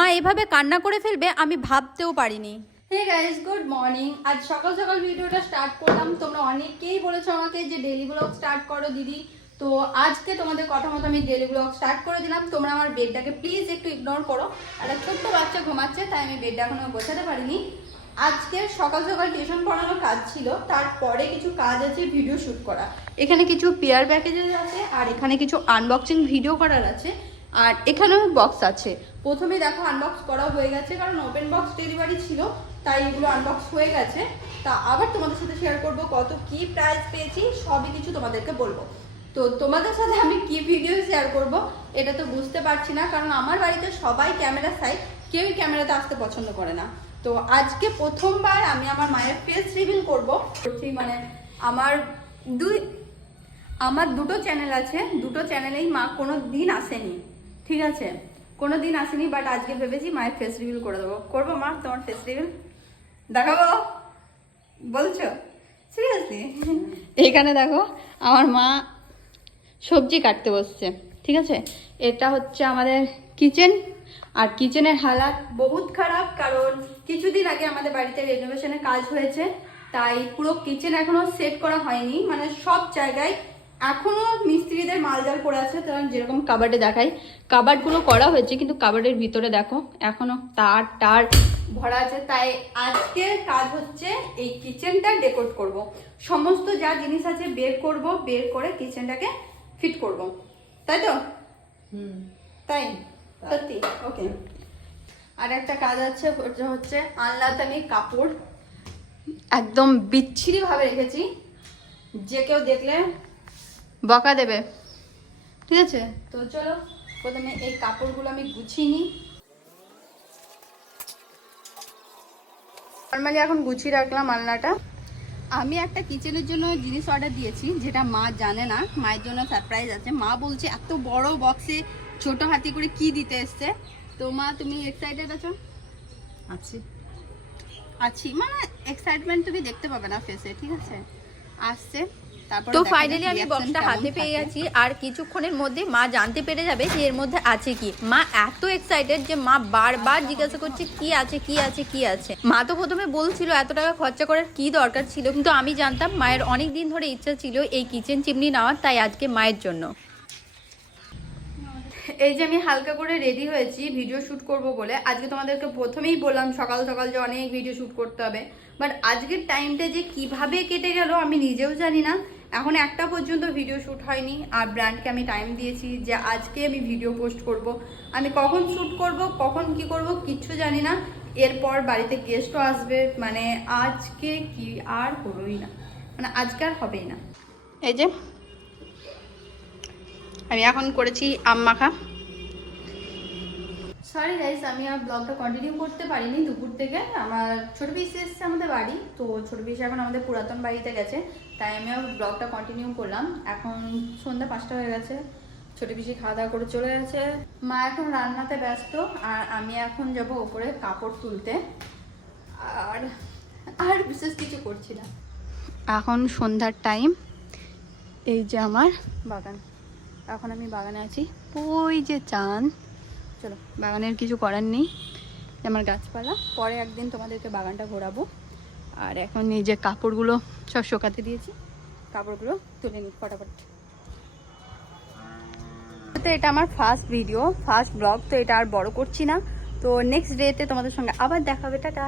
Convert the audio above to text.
মা এভাবে কান্না করে ফেলবে আমি ভাবতেও পারিনি। Hey guys, good morning. আজ সকাল সকাল ভিডিওটা স্টার্ট করলাম। তোমরা অনেকেই বলেছো আমাকে যে ডেইলি ব্লগ স্টার্ট করো দিদি, তো আজকে তোমাদের কথা মতো আমি ডেইলি ব্লগ স্টার্ট করে দিলাম। তোমরা আমার বেডটাকে প্লিজ একটু ইগনোর করো, একটা ছোট্ট বাচ্চা ঘুমাচ্ছে তাই আমি বেডটা এখনো গোছাতে পারিনি। আজকে সকাল সকাল টিউশন পড়ানোর কাজ ছিল, তারপরে কিছু কাজ আছে ভিডিও শ্যুট করা। এখানে কিছু পেয়ার প্যাকেজেস আছে, আর এখানে কিছু আনবক্সিং ভিডিও করার আছে, আর এখানেও বক্স আছে। প্রথমে দেখো আনবক্স করা হয়ে গেছে, কারণ ওপেন বক্স ডেলিভারি ছিল তাই এগুলো আনবক্স হয়ে গেছে। তা আবার তোমাদের সাথে শেয়ার করব কত কি প্রাইস পেয়েছি, সবই কিছু তোমাদেরকে বলবো। তো তোমাদের সাথে আমি কি ভিডিও শেয়ার করব এটা তো বুঝতে পারছি না, কারণ আমার বাড়িতে সবাই ক্যামেরা সাই, কেউই ক্যামেরাতে আসতে পছন্দ করে না। তো আজকে প্রথমবার আমি আমার মায়ের ফেস রিভিল করবো। মানে আমার দুটো চ্যানেল আছে, দুটো চ্যানেলেই মা কোনো দিন আসেনি, ঠিক আছে, কোনো দিন আসেনি, বাট আজকে ভেবেছি মায়ের ফেস রিভিল করে দেবো। করবো মা তোমার ফেস রিভিল? দেখাবো বলছো? সিরিয়াসলি? এইখানে দেখো আমার মা সবজি কাটতে বসছে, ঠিক আছে। এটা হচ্ছে আমাদের কিচেন, আর কিচেনের হালাত বহুত খারাপ, কারণ কিছুদিন আগে আমাদের বাড়িতে রেনোভেশনের কাজ হয়েছে, তাই পুরো কিচেন এখনো সেট করা হয়নি। মানে সব জায়গায় এখনো মিস্ত্রিদের মালজাল পড়ে আছে। যেরকম কাবার্ডে দেখাই, কাবার্ডগুলো করা হয়েছে কিন্তু কাবার্ডের ভিতরে দেখো এখনো তার ভরা আছে। তাই আজকের কাজ হচ্ছে এই কিচেনটা ডেকোরেট করব। সমস্ত যা জিনিস আছে বের করব, বের করে কিচেনটাকে ফিট করব, তাই তো? তাই সত্যি? ওকে। আর একটা কাজ আছে, ওটা হচ্ছে আনলাতানি কাপড় একদম বিচ্ছিরি ভাবে রেখেছি, যে কেউ দেখলে বকা দেবে, ঠিক আছে। তো চলো প্রথমে এই কাপড়গুলো আমি গুছিয়ে নিই। নর্মালি এখন গুছিয়ে রাখলাম আলনাটা। আমি একটা কিচেনের জন্য জিনিস অর্ডার দিয়েছি, যেটা মা জানে না, মায়ের জন্য সারপ্রাইজ আছে। মা বলছে এত বড় বক্সে ছোট হাতি করে কি দিতে এসছে। তো মা তুমি এক্সাইটেড আছো? আছি, মানে এক্সাইটমেন্ট তুমি দেখতে পাবে না ফেসে, ঠিক আছে। আসছে তারপর। তো ফাইনালি আমি বক্সটা হাতে পেয়ে গেছি, আর কিছুক্ষণের মধ্যে মা জানতে পেরে যাবে যে এর মধ্যে আছে কি। মা এত এক্সাইটেড যে মা বারবার জিজ্ঞাসা করছে কি আছে কি আছে কি আছে। মা তো প্রথমে বলছিল এত টাকা খরচা করার কি দরকার ছিল, কিন্তু আমি জানতাম মায়ের অনেক দিন ধরে ইচ্ছা ছিল এই কিচেন চিমনি নেওয়ার, তাই আজকে মায়ের জন্য। এই যে আমি হালকা করে রেডি হয়েছি ভিডিও শ্যুট করব বলে। আজকে তোমাদেরকে প্রথমেই বললাম সকাল সকাল যে অনেক ভিডিও শ্যুট করতে হবে, বাট আজকের টাইমটা যে কিভাবে কেটে গেল আমি নিজেও জানি না। এখন একটা পর্যন্ত ভিডিও শ্যুট হয়নি, আর ব্র্যান্ডকে আমি টাইম দিয়েছি যে আজকে আমি ভিডিও পোস্ট করব। আমি কখন শ্যুট করব, কখন কি করব কিচ্ছু জানি না। এরপর বাড়িতে গেস্টও আসবে, মানে আজকে কি আর হলোই না, মানে আজকে আর হবেই না। এই যে আমি এখন করেছি আম মাখা। সরি গাইস, আমি আর ব্লগটা কন্টিনিউ করতে পারিনি দুপুর থেকে। আমার ছোট পিসি এসছে আমাদের বাড়ি, তো ছোট পিসি এখন আমাদের পুরাতন বাড়িতে গেছে, তাই আমি আর ব্লগটা কন্টিনিউ করলাম। এখন সন্ধ্যা 5টা হয়ে গেছে, ছোট পিসি খাওয়া দাওয়া করে চলে গেছে, মা এখন রান্নাতে ব্যস্ত, আর আমি এখন যাব ওপরে কাপড় তুলতে। আর আর বিশেষ কিছু করছি না। এখন সন্ধ্যার টাইম। এই যে আমার বাগান, এখন আমি বাগানে আছি। ওই যে চাঁদ। চলো, বাগানের কিছু করার নেই, আমার গাছপালা, পরে একদিন তোমাদেরকে বাগানটা ঘোরাবো। আর এখন এই যে কাপড়গুলো সব শোকাতে দিয়েছি, কাপড়গুলো তুলে নিই ফটাফট। তো এটা আমার ফার্স্ট ভিডিও, ফার্স্ট ব্লগ, তো এটা আর বড় করছি না। তো নেক্সট ডেতে তোমাদের সঙ্গে আবার দেখা হবে, টাটা।